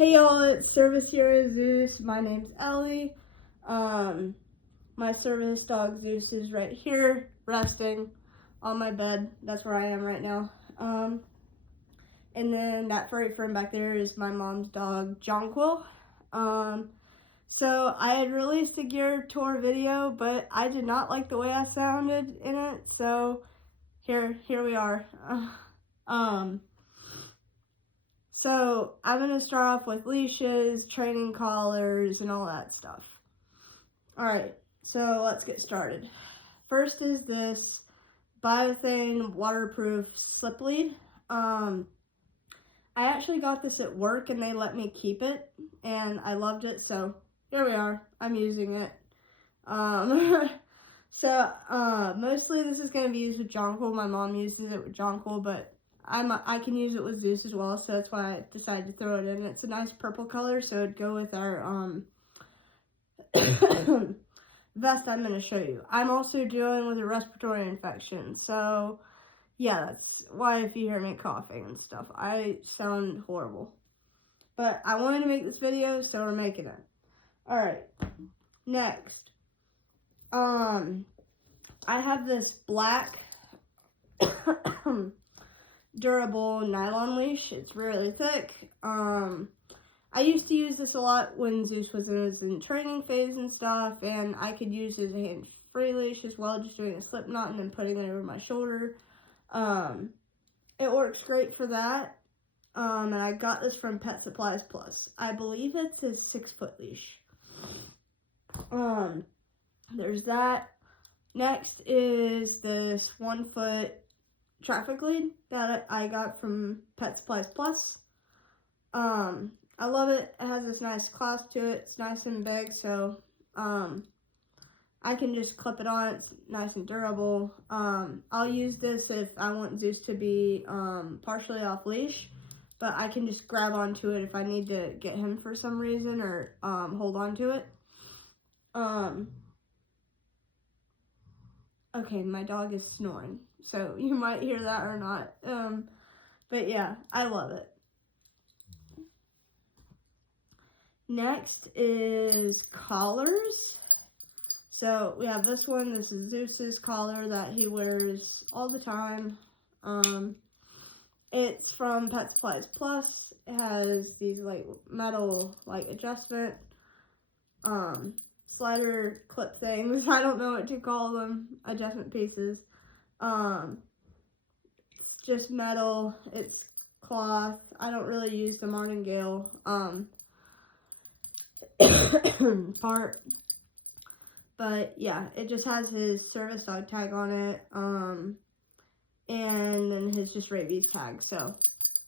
Hey y'all, it's Service Hero Zeus. My name's Ellie. My service dog Zeus is right here, resting on my bed. That's where I am right now. And then that furry friend back there is my mom's dog, Jonquil. So I had released a gear tour video, but I did not like the way I sounded in it. So here we are. So I'm going to start off with leashes, training collars, and all that stuff. Alright, so let's get started. First is this Biothane waterproof slip lead. I actually got this at work and they let me keep it, and I loved it, so here we are. I'm using it. Mostly this is going to be used with Jonquil. My mom uses it with Jonquil, but I can use it with Zeus as well, so that's why I decided to throw it in. It's a nice purple color, so it'd go with our vest I'm going to show you. I'm also dealing with a respiratory infection, so yeah, that's why if you hear me coughing and stuff, I sound horrible. But I wanted to make this video, so we're making it. Alright, next. I have this black durable nylon leash. It's really thick. I used to use this a lot when Zeus was in training phase and stuff, and I could use it as a hands-free leash as well, just doing a slip knot and then putting it over my shoulder. It works great for that. And I got this from Pet Supplies Plus. I believe it's a 6-foot leash. There's that. Next is this 1-foot traffic lead that I got from Pet Supplies Plus. I love it. It has this nice clasp to it. It's nice and big, so I can just clip it on. It's nice and durable. I'll use this if I want Zeus to be partially off leash, but I can just grab onto it if I need to get him for some reason or hold on to it. Okay, my dog is snoring, so you might hear that or not. But yeah, I love it. Next is collars. So we have this one. This is Zeus's collar that he wears all the time. It's from Pet Supplies Plus. It has these like metal like adjustment slider clip things. I don't know what to call them. Adjustment pieces. It's just metal. It's cloth. I don't really use the martingale part. But yeah, it just has his service dog tag on it. And then his just rabies tag. So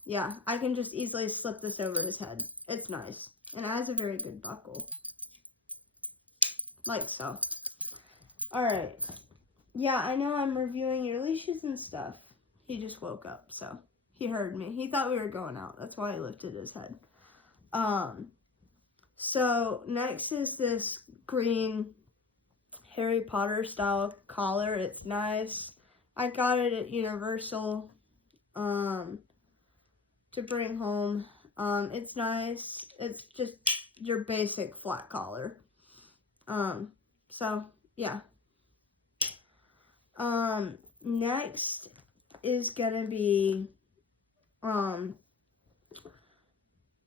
yeah, I can just easily slip this over his head. It's nice. And it has a very good buckle. Like so. Alright. Yeah, I know I'm reviewing your leashes and stuff. He just woke up, so he heard me. He thought we were going out. That's why he lifted his head. So next is this green Harry Potter style collar. It's nice. I got it at Universal to bring home. It's nice. It's just your basic flat collar. So yeah. Next is gonna be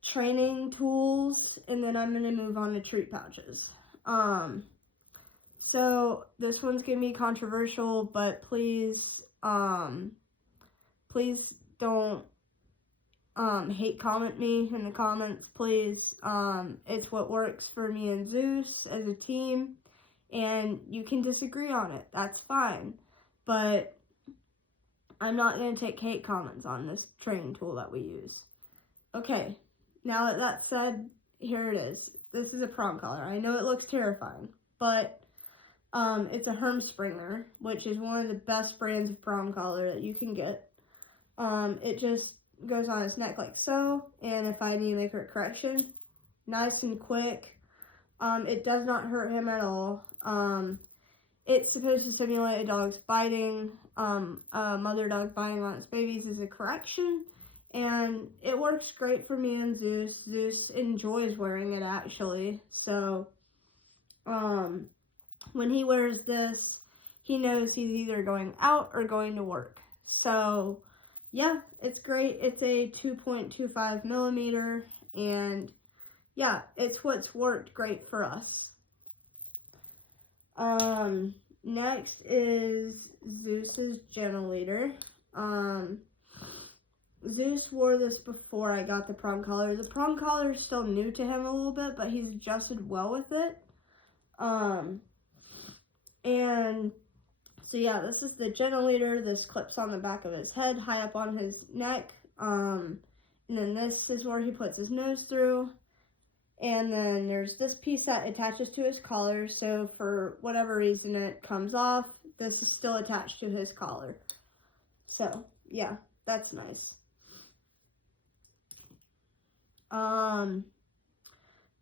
training tools, and then I'm gonna move on to treat pouches. So this one's gonna be controversial, but please don't hate comment me in the comments, please. It's what works for me and Zeus as a team, and you can disagree on it. That's fine, but I'm not gonna take hate comments on this training tool that we use. Okay, now that that's said, here it is. This is a prong collar. I know it looks terrifying, but it's a Hermspringer, which is one of the best brands of prong collar that you can get. It just goes on his neck like so, and if I need to make a correction, nice and quick. It does not hurt him at all. It's supposed to simulate a dog's biting, a mother dog biting on its babies as a correction, and it works great for me and Zeus. Zeus enjoys wearing it, actually. So, when he wears this, he knows he's either going out or going to work. So, yeah, it's great. It's a 2.25 millimeter, and yeah, it's what's worked great for us. Next is Zeus's Gentle-Leader. Zeus wore this before I got the prong collar. The prong collar is still new to him a little bit, but he's adjusted well with it. And so yeah, this is the Gentle-Leader. This clips on the back of his head, high up on his neck. And then this is where he puts his nose through. And then there's this piece that attaches to his collar. So for whatever reason it comes off, this is still attached to his collar. So yeah, that's nice.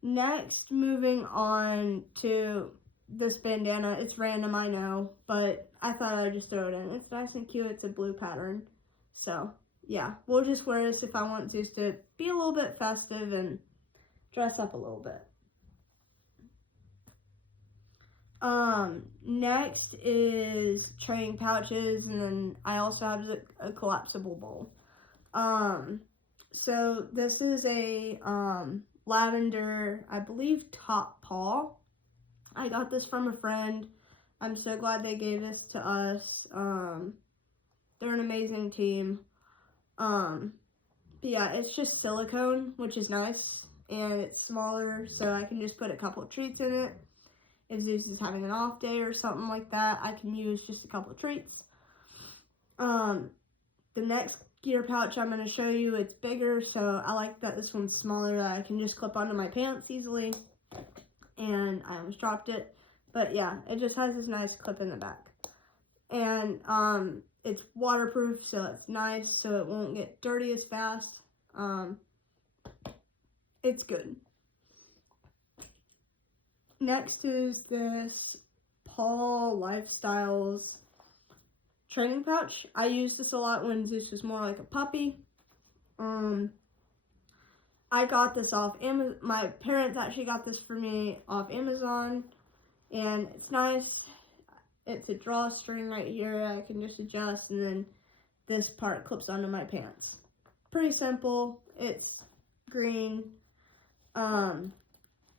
Next, moving on to this bandana. It's random, I know, but I thought I'd just throw it in. It's nice and cute. It's a blue pattern. So yeah, we'll just wear this if I want Zeus to be a little bit festive and dress up a little bit. Next is training pouches, and then I also have a collapsible bowl. So this is a lavender, I believe, top paw. I got this from a friend. I'm so glad they gave this to us. They're an amazing team. But yeah, it's just silicone, which is nice, and it's smaller, so I can just put a couple of treats in it. If Zeus is having an off day or something like that, I can use just a couple of treats. The next gear pouch I'm going to show you, it's bigger, so I like that this one's smaller, that I can just clip onto my pants easily. And I almost dropped it. But yeah, it just has this nice clip in the back. And it's waterproof, so it's nice, so it won't get dirty as fast. It's good. Next is this Paul Lifestyles training pouch. I used this a lot when Zeus was more like a puppy. I got this off Amazon. My parents actually got this for me off Amazon, and it's nice. It's a drawstring right here. I can just adjust, and then this part clips onto my pants. Pretty simple. It's green.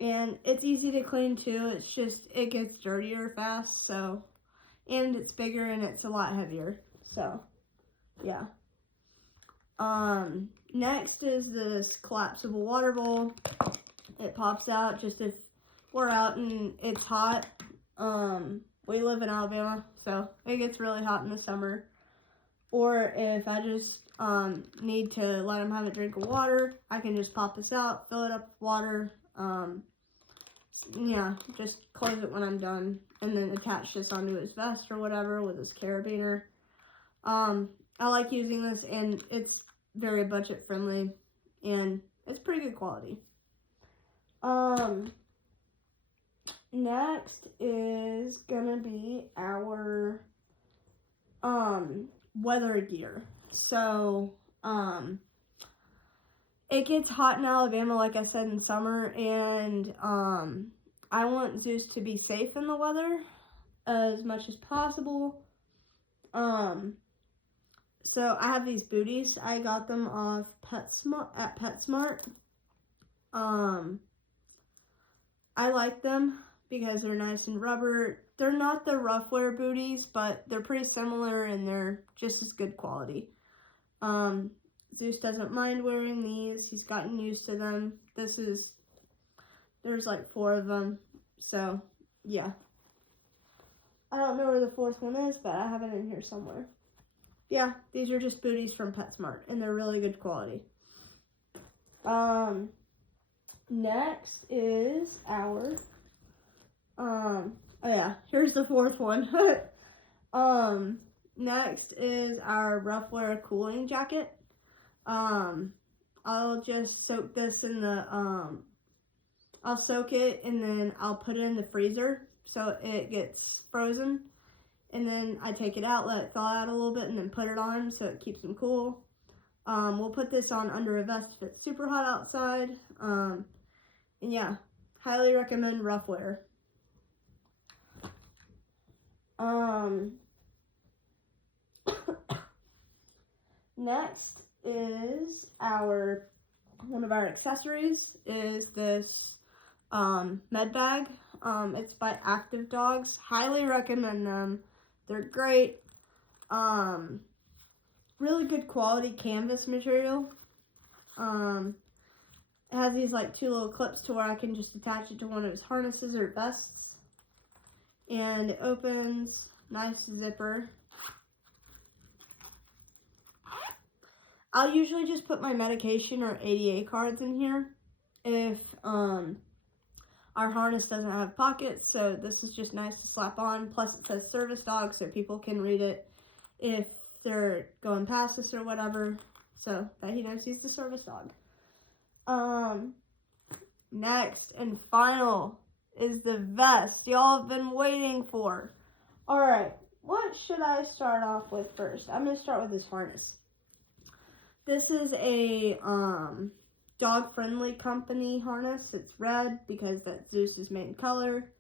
And it's easy to clean too. It's just, it gets dirtier fast, so, and it's bigger and it's a lot heavier, so, yeah. Next is this collapsible water bowl. It pops out just if we're out and it's hot. We live in Alabama, so it gets really hot in the summer. Or if I just need to let him have a drink of water, I can just pop this out, fill it up with water. Yeah, just close it when I'm done, and then attach this onto his vest or whatever with his carabiner. I like using this, and it's very budget friendly, and it's pretty good quality. Next is gonna be our weather gear. So it gets hot in Alabama, like I said, in summer, and I want Zeus to be safe in the weather as much as possible. So I have these booties. I got them off PetSmart. I like them because they're nice and rubber. They're not the rough wear booties, but they're pretty similar and they're just as good quality. Zeus doesn't mind wearing these. He's gotten used to them. There's like 4 of them. So, yeah. I don't know where the 4th one is, but I have it in here somewhere. Yeah, these are just booties from PetSmart, and they're really good quality. Next is our, oh yeah, here's the 4th one. Next is our rough wear cooling jacket. I'll just soak this in the, I'll soak it and then I'll put it in the freezer so it gets frozen. And then I take it out, let it thaw out a little bit, and then put it on so it keeps them cool. We'll put this on under a vest if it's super hot outside. And yeah, highly recommend rough wear. Next is one of our accessories is this med bag. It's by Active Dogs. Highly recommend them. They're great. Really good quality canvas material. It has these like 2 little clips to where I can just attach it to one of his harnesses or vests. And it opens, nice zipper. I'll usually just put my medication or ADA cards in here if our harness doesn't have pockets, so this is just nice to slap on. Plus it says service dog, so people can read it if they're going past us or whatever, so that he knows he's the service dog. Next and final is the vest y'all have been waiting for. Alright, what should I start off with first? I'm going to start with this harness. This is a dog-friendly company harness. It's red because that's Zeus's main color.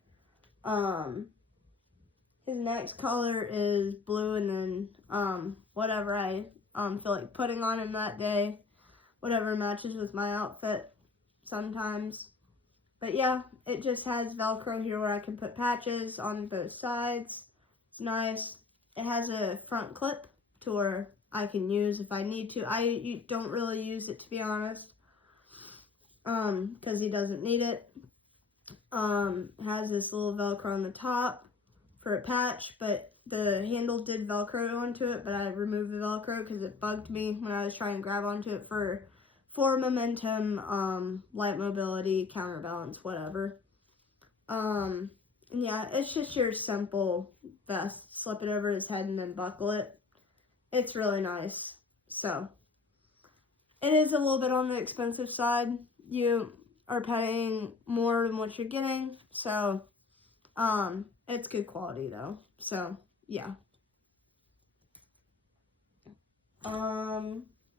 His next color is blue, and then whatever I feel like putting on him that day. Whatever matches with my outfit sometimes. But yeah, it just has Velcro here where I can put patches on both sides. It's nice. It has a front clip to where I can use if I need to. I don't really use it, to be honest, because he doesn't need it. Has this little Velcro on the top for a patch, but the handle did Velcro onto it, but I removed the Velcro because it bugged me when I was trying to grab onto it for momentum, light mobility, counterbalance, whatever. Yeah, it's just your simple vest. Slip it over his head and then buckle it. It's really nice. So, it is a little bit on the expensive side. You are paying more than what you're getting. So, it's good quality though. So, yeah.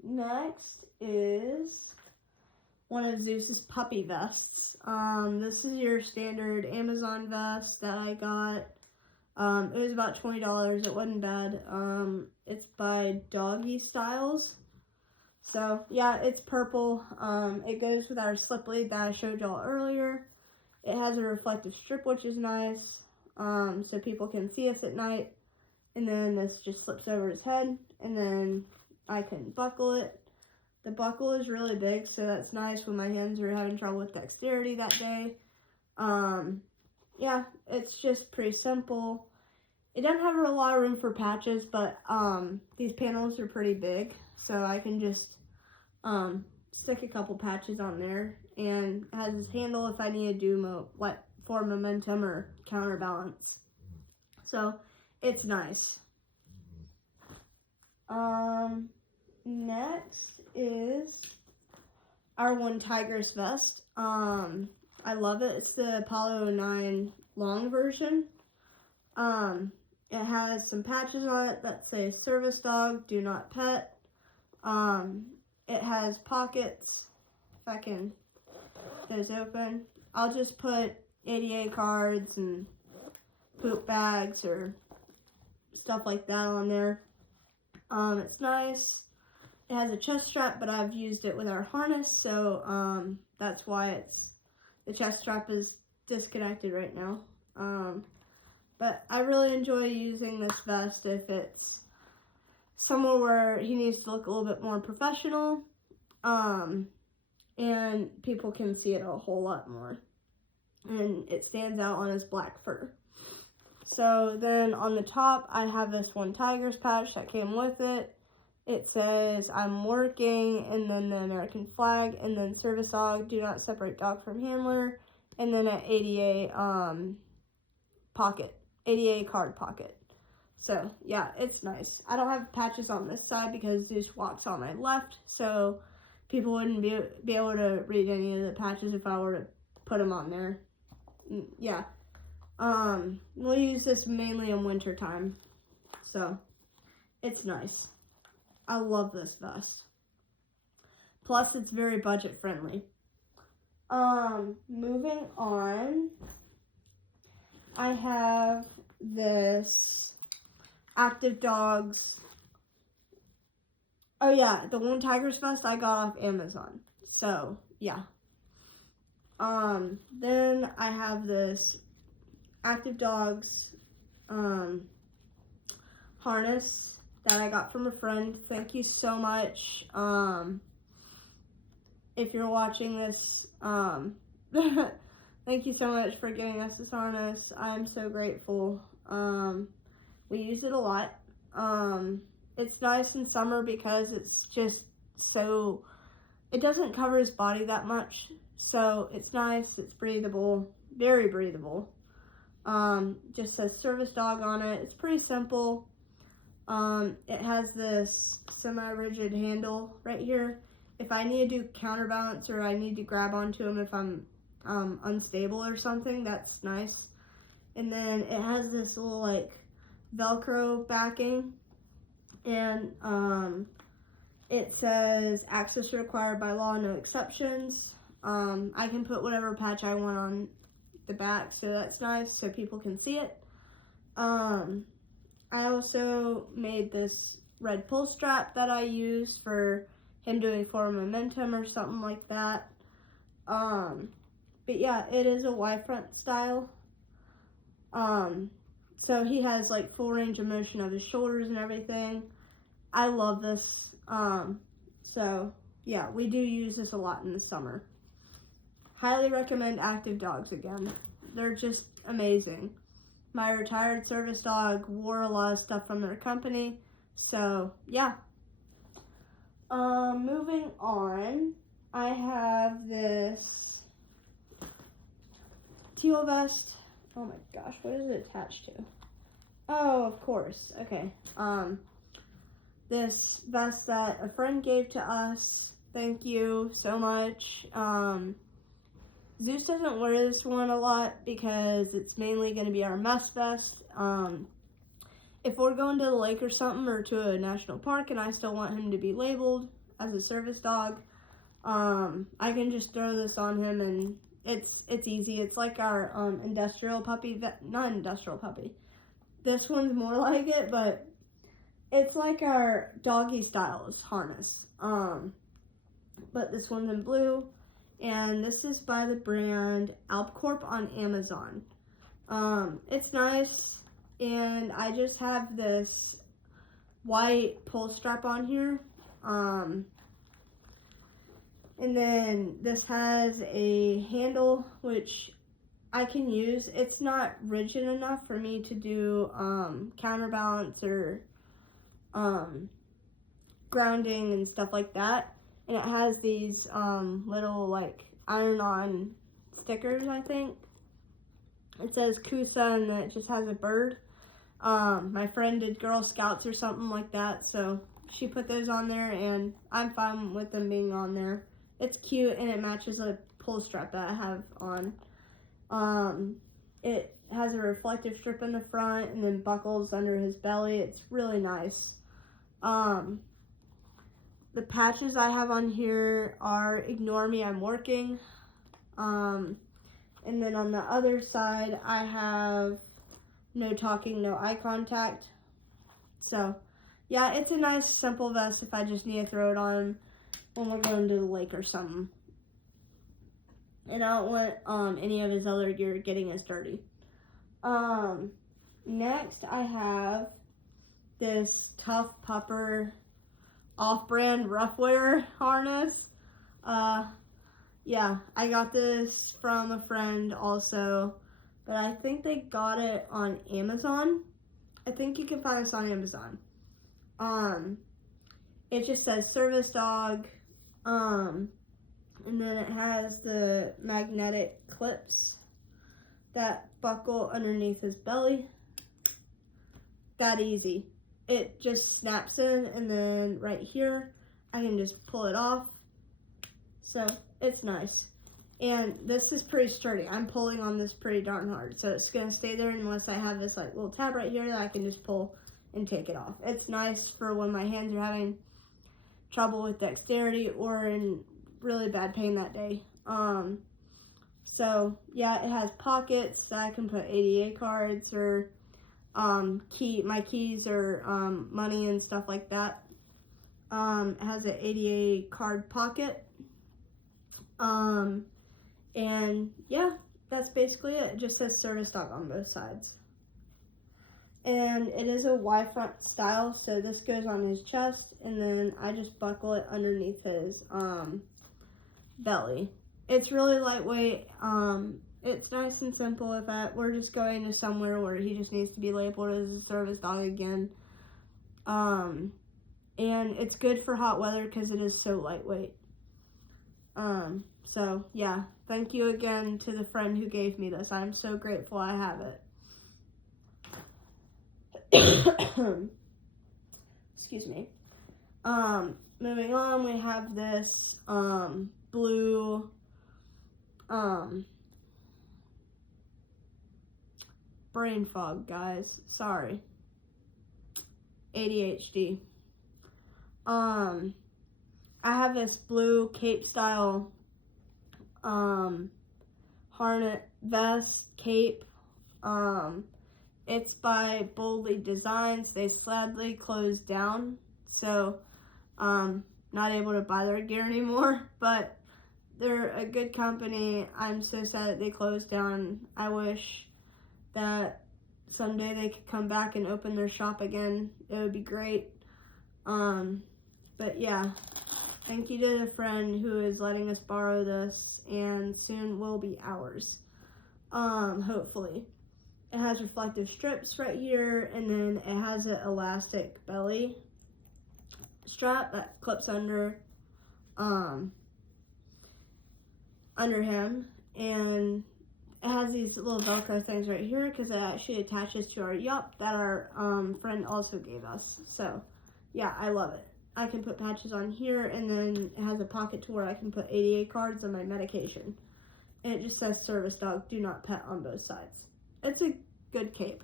Next is one of Zeus's puppy vests. This is your standard Amazon vest that I got. It was about $20. It wasn't bad. It's by Doggy Styles. So, yeah, it's purple. It goes with our slip lead that I showed y'all earlier. It has a reflective strip, which is nice, so people can see us at night. And then this just slips over his head, and then I can buckle it. The buckle is really big, so that's nice when my hands are having trouble with dexterity that day. Yeah, it's just pretty simple. It doesn't have a lot of room for patches, but these panels are pretty big, so I can just stick a couple patches on there. And it has this handle if I need to do for momentum or counterbalance. So it's nice. Next is our one Tigress vest. I love it. It's the Apollo 9 long version. It has some patches on it that say service dog, do not pet. It has pockets. If I can get those open. I'll just put ADA cards and poop bags or stuff like that on there. It's nice. It has a chest strap, but I've used it with our harness, so that's why the chest strap is disconnected right now. But I really enjoy using this vest if it's somewhere where he needs to look a little bit more professional, and people can see it a whole lot more. And it stands out on his black fur. So then on the top, I have this one Tigress patch that came with it. It says, I'm working, and then the American flag, and then service dog, do not separate dog from handler, and then an ADA ADA card pocket. So, yeah, it's nice. I don't have patches on this side because Zeus walks on my left, so people wouldn't be able to read any of the patches if I were to put them on there. Yeah. We'll use this mainly in winter time, so it's nice. I love this vest. Plus, it's very budget friendly. Moving on, I have this Active Dogs. Oh yeah, the Lone Tigers vest I got off Amazon. So yeah. Then I have this Active Dogs harness that I got from a friend. Thank you so much. If you're watching this, thank you so much for giving us this harness. I'm so grateful. We use it a lot. It's nice in summer because it's just so, it doesn't cover his body that much. So it's nice, it's breathable, very breathable. Just says service dog on it. It's pretty simple. It has this semi-rigid handle right here. If I need to do counterbalance or I need to grab onto him if I'm unstable or something, that's nice. And then it has this little like Velcro backing, and it says access required by law, no exceptions. I can put whatever patch I want on the back, so that's nice so people can see it. I also made this red pull strap that I use for him doing forward momentum or something like that. But yeah, it is a Y-front style. So he has like full range of motion of his shoulders and everything. I love this. So yeah, we do use this a lot in the summer. Highly recommend Active Dogs again. They're just amazing. My retired service dog wore a lot of stuff from their company. So yeah. Moving on, I have this teal vest. Oh my gosh, what is it attached to? Oh, of course. Okay. This vest that a friend gave to us. Thank you so much. Zeus doesn't wear this one a lot because it's mainly going to be our mess vest. If we're going to the lake or something or to a national park and I still want him to be labeled as a service dog, I can just throw this on him and it's easy. It's like our industrial puppy, not industrial puppy. This one's more like it, but it's like our doggy styles harness. But this one's in blue, and this is by the brand Alpcorp on Amazon. It's nice, and I just have this white pull strap on here. And then this has a handle which I can use. It's not rigid enough for me to do counterbalance or grounding and stuff like that. And it has these little like iron-on stickers, I think. It says Kusa, and then it just has a bird. My friend did Girl Scouts or something like that, so she put those on there, and I'm fine with them being on there. It's cute, and it matches a pull strap that I have on. It has a reflective strip in the front, and then buckles under his belly. It's really nice. The patches I have on here are Ignore Me, I'm Working. And then on the other side, I have No Talking, No Eye Contact. So, yeah, it's a nice, simple vest if I just need to throw it on when we're going to the lake or something. And I don't want any of his other gear getting as dirty. Next, I have this Tough Pupper off-brand Ruffwear harness. Yeah, I got this from a friend also, but I think they got it on Amazon. I think you can find this on Amazon. It just says service dog, and then it has the magnetic clips that buckle underneath his belly. That easy. It just snaps in, and then right here, I can just pull it off. So it's nice. And this is pretty sturdy. I'm pulling on this pretty darn hard. So it's gonna stay there unless I have this like little tab right here that I can just pull and take it off. It's nice for when my hands are having trouble with dexterity or in really bad pain that day. So yeah, it has pockets that I can put ADA cards or my keys or money and stuff like that. It has an ADA card pocket. And yeah, that's basically it. It just says service dog on both sides. And it is a Y front style, so this goes on his chest, and then I just buckle it underneath his belly. It's really lightweight. It's nice and simple. If we're just going to somewhere where he just needs to be labeled as a service dog again. And it's good for hot weather because it is so lightweight. So yeah, thank you again to the friend who gave me this. I'm so grateful I have it. Excuse me. Moving on, we have this blue brain fog, guys. Sorry. ADHD. I have this blue cape style harness vest cape. It's by Boldly Designs. They sadly closed down, so not able to buy their gear anymore, but they're a good company. I'm so sad that they closed down. I wish that someday they could come back and open their shop again. It would be great. But yeah, thank you to the friend who is letting us borrow this, and soon will be ours, hopefully. It has reflective strips right here, and then it has an elastic belly strap that clips under him, and it has these little Velcro things right here because it actually attaches to our Yup that our friend also gave us. So yeah, I love it. I can put patches on here, and then it has a pocket to where I can put ADA cards and my medication. And it just says service dog, do not pet on both sides. It's a good cape.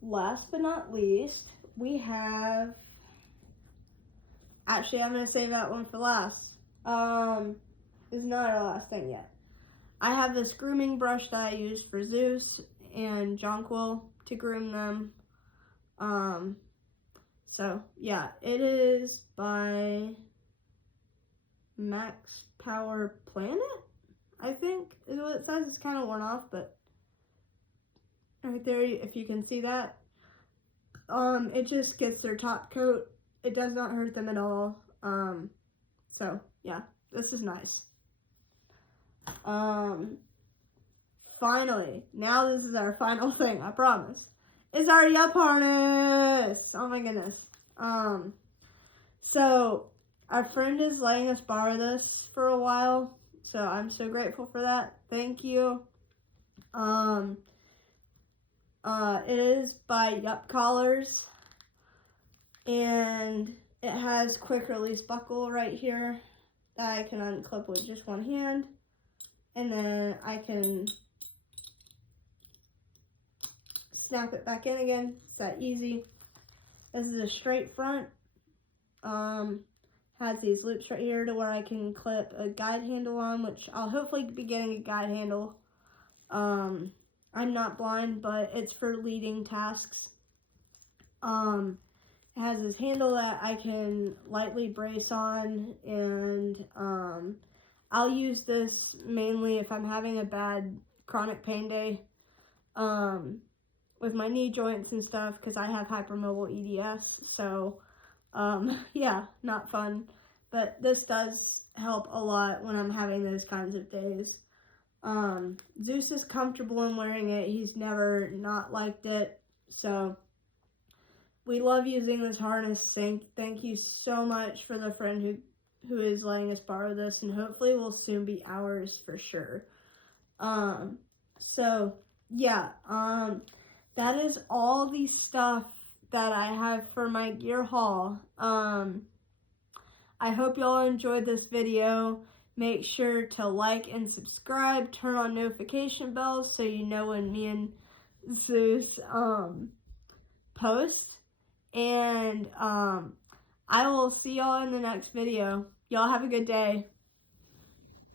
Last but not least, we have, actually I'm going to save that one for last. It's not our last thing yet. I have this grooming brush that I use for Zeus and Jonquil to groom them. So yeah, it is by Max Power Planet, I think is what it says. It's kind of worn off, but right there, if you can see that, it just gets their top coat. It does not hurt them at all. So yeah, this is nice. Finally, now this is our final thing, I promise, is our Yup harness. Oh my goodness. So our friend is letting us borrow this for a while, so I'm so grateful for that. Thank you. It is by Yup Collars, and it has quick release buckle right here that I can unclip with just one hand, and then I can snap it back in again. It's that easy. This is a straight front. Has these loops right here to where I can clip a guide handle on, which I'll hopefully be getting a guide handle. I'm not blind, but it's for leading tasks. It has this handle that I can lightly brace on, and I'll use this mainly if I'm having a bad chronic pain day with my knee joints and stuff, because I have hypermobile EDS, so yeah, not fun, but this does help a lot when I'm having those kinds of days. Zeus is comfortable in wearing it. He's never not liked it, so we love using this harness. Thank you so much for the friend who is letting us borrow this, and hopefully will soon be ours for sure. So yeah, that is all the stuff that I have for my gear haul. I hope y'all enjoyed this video. Make sure to like and subscribe, turn on notification bells so you know when me and Zeus post. And I will see y'all in the next video. Y'all have a good day.